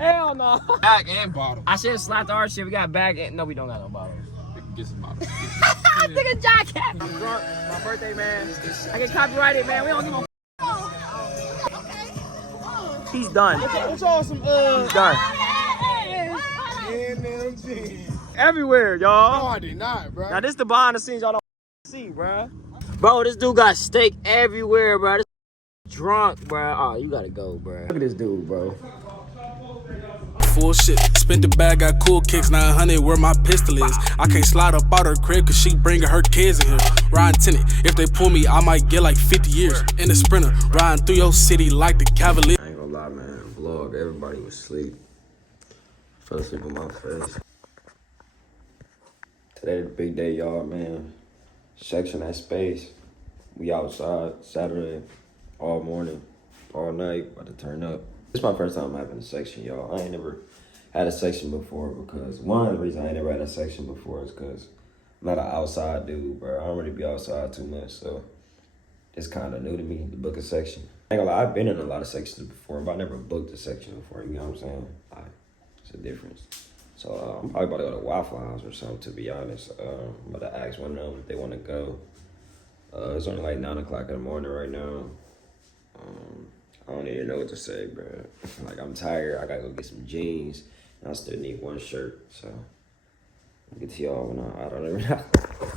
Hell no. Bag and bottle. I should have slapped our shit. We got bag and no, we don't got no bottles. We can get some bottles. Nigga jacket. I'm drunk. My birthday, man. I get copyrighted, man. We don't give a He's done. What's awesome? He's done. NMG. Everywhere, y'all. No, I did not, bro. Now this the behind the scenes y'all don't see, bro. Bro, this dude got steak everywhere, bro. This drunk, bro. Oh, you gotta go, bro. Look at this dude, bro. Full shit, spent the bag, got cool kicks, 900 where my pistol is. I can't slide up out her crib cause she bringing her kids in here. Riding tenant, if they pull me, I might get like 50 years. In the Sprinter, riding through your city like the Cavalier. I ain't gonna lie, man. Vlog, everybody was asleep. Fell asleep on my face. Today the big day, y'all, man. Section that space. We outside Saturday, all morning, all night, about to turn up. This is my first time having a section, y'all. I ain't never had a section before because one of the reasons I ain't never had a section before is because I'm not an outside dude, bro. I don't really be outside too much, so it's kind of new to me to book a section. I ain't gonna lie, I've been in a lot of sections before, but I never booked a section before, you know what I'm saying? It's a difference. So I'm probably about to go to Waffle House or something, to be honest. I'm about to ask one of them if they want to go. It's only like 9 o'clock in the morning right now. I don't even know what to say, bro. Like, I'm tired. I gotta go get some jeans. And I still need one shirt, so I'll get to y'all when I don't even know.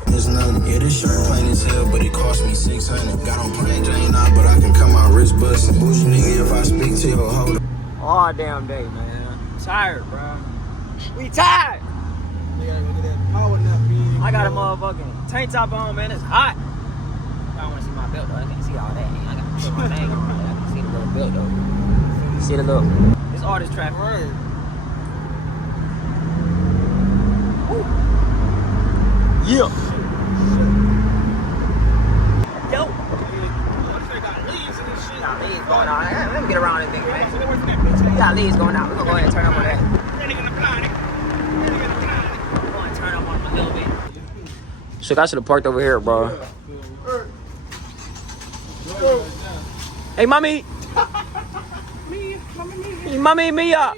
There's nothing, yeah, this shirt plain as hell, but it cost me 600. Got on plain Jane now, but I can cut my wrist bustin'. Bougie nigga if I speak to your hold. All damn day, man. I'm tired, bro. We tired. I got a motherfucking tank top on, man. It's hot. I don't want to see my belt, though. I can't see all that. I got to put my name on it. I can see the little belt, though. See the little. It's all this traffic. Woo. Yeah. Yo. Got leaves going on. Let me get around this thing, man. We got leaves going out. We're going to go ahead and turn up on that. Turn up on them a little bit. Shit, I should have parked over here, bro. Hey, mommy. Hey, mommy, Mia.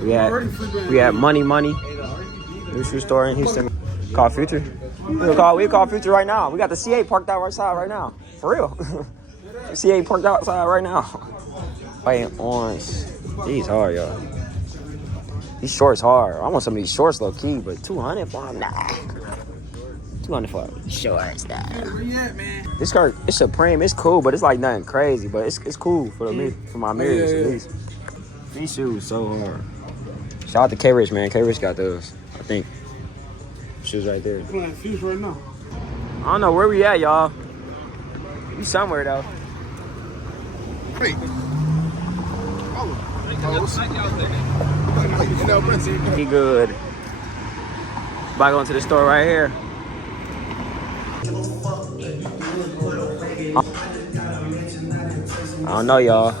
We had money. New shoe store in Houston. Call Future. We call Future right now. We got the C8 parked out outside right now. For real. C8 parked outside right now. White and orange. These hard, y'all. These shorts hard. I want some of these shorts low key, but 200 for them, nah. 200 for shorts, nah. This skirt, it's Supreme. It's cool, but it's like nothing crazy. But it's cool for my mirrors at least. These shoes so hard. Shout out to K-Rich, man. K-Rich got those, I think. Shoes right there. Playing Fuse right now. I don't know where we at, y'all. We somewhere though. Hey. He good. About going to the store right here. I don't know, y'all.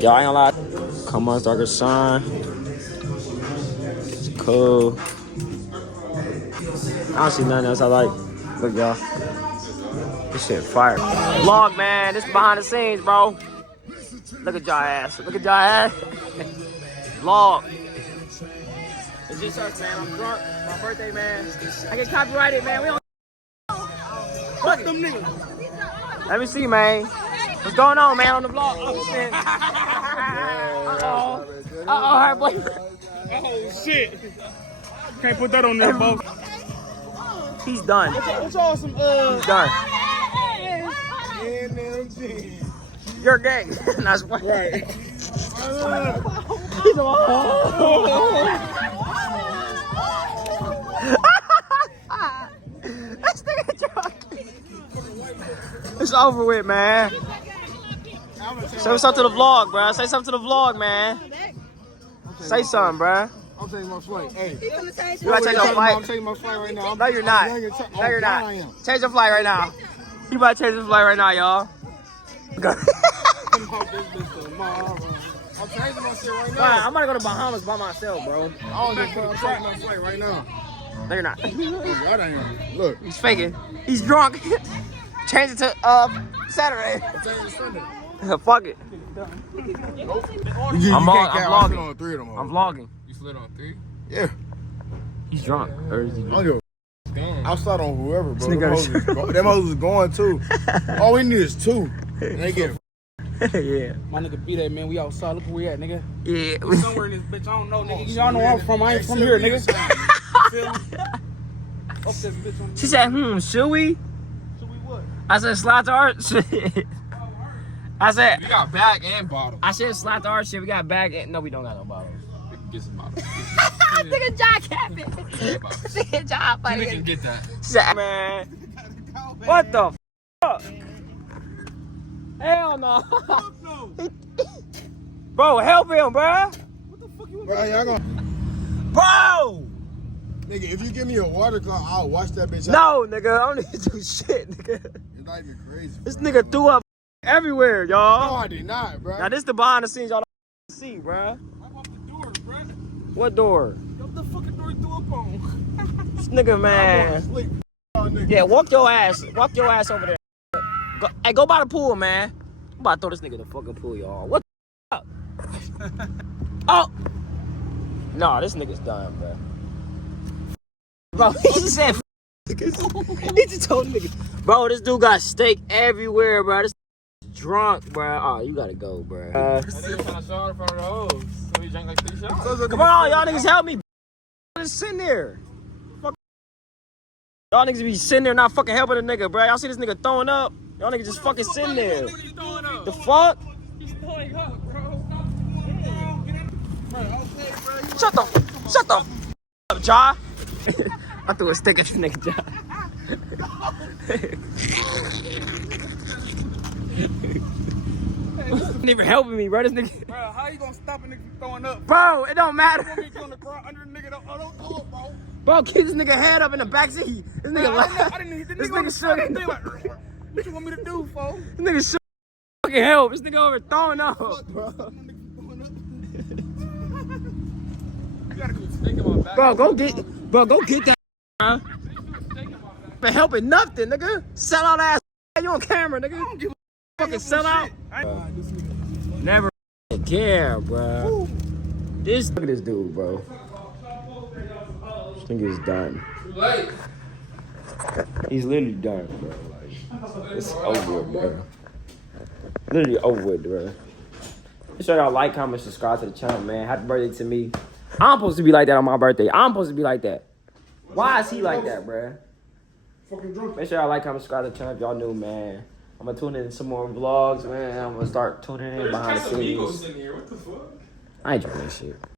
Y'all ain't gonna lie. Come on, darker sun. It's cool. I don't see nothing else I like. Look, y'all. This shit fire. Vlog, man. This is behind the scenes, bro. Look at y'all ass. Look at y'all ass. Vlog. It's just us, man. I'm drunk. My birthday, man. I get copyrighted, man. We don't. Look at them niggas. Let me see, man. What's going on, man, on the vlog? Oh, shit. Uh-oh, her boyfriend. Oh, shit. Can't put that on there, folks. He's done. What's awesome? He's done. NMG. You're gay. That's right. He's a This nigga drunk. It's over with, man. Say what's up to the vlog, bro. Say something to the vlog, man. Say something, bro. I'm taking my flight. Hey. You gotta change your flight. I'm taking my flight right now. No, you're not. No, you're not. Change your flight right now. You about to change your flight right now, y'all. I'm changing my shit right now. Right, I'm gonna go to Bahamas by myself, bro. I'm taking my flight right now. No, you're not. Look. He's faking. He's drunk. Change it to Saturday. I'm taking Sunday. Fuck it. I'm vlogging. On 3 of them. I'm vlogging. You slid on 3? Yeah. He's drunk. Or is he I don't give a Damn. I'll start on whoever, bro. This Them hoes is going too. All we need is 2. And they get yeah. My nigga B-Day, man, we outside. Look where we at, nigga. Yeah. We somewhere in this bitch. I don't know, nigga. Y'all know where I'm from. I ain't from here, nigga. Feel me? Up this bitch on She said, should we? Should we what? I said, slide to our shit. I said, We got bag and bottle. I said, slide to our shit. We got bag and no, we don't got no bottles. We can get some bottles. Nigga, John Capping. Nigga, John We funny. can get that. She said, man, what the fuck? Hell no. Bro, help him, bro. Bro, y'all gonna... Bro. Nigga, if you give me a water clock, I'll wash that bitch out. No, nigga, I don't need to do shit, nigga. It's not even crazy. This bro. nigga threw up everywhere, No, y'all. I did not, bro. Now, this the behind the scenes y'all don't see, bro. I'm off the door, bruh. What door? What the fucking door you threw up on? This nigga, man. Sleep. Oh, nigga. Yeah, walk your ass over there. Go, hey, go by the pool, man. I'm about to throw this nigga in the fucking pool, y'all. What the fuck? Oh! Nah, this nigga's done, bro. Bro, he just said niggas. He just told niggas. Bro, this dude got steak everywhere, bro. This drunk, bro. Oh, you gotta go, bro. I think you're trying to shower in front of the hoes. So we drank like 3 shots. Come on, y'all niggas help me. Just sitting there. Fuck. Y'all niggas be sitting there not fucking helping a nigga, bro. Y'all see this nigga throwing up? Y'all niggas just fucking sitting there. The fuck? He's throwing up, bro. Shut the f up, Ja. I threw a stick at you, nigga, Ja. Ain't even helping me, bro. This nigga. Bro, how you gonna stop a nigga from throwing up? Bro, it don't matter. You on the ground under the nigga, don't throw up, bro. Bro, keep this nigga head up in the backseat. This nigga I didn't hit the This nigga on the nigga front shook. end. Like, what you want me to do, folks? This nigga shook. Fucking help. This nigga over throwing up, bro. You gotta go steak in my bag. Bro, go get that, huh? Been helping nothing, nigga. Sell out ass. You on camera, nigga. don't give a Fucking sell out. Never care, bro. Look at this dude, bro. This nigga is done. Late. He's literally done, bro. Like, it's over, bro. Literally over with, bro. Make sure y'all like, comment, subscribe to the channel, man. Happy birthday to me. I'm supposed to be like that on my birthday. I'm supposed to be like that. Why is he like that, bro? Make sure y'all like, comment, subscribe to the channel if y'all new, man. I'm gonna tune in some more vlogs, man. I'm gonna start tuning in behind the scenes. In here. What the fuck? I ain't doing that shit.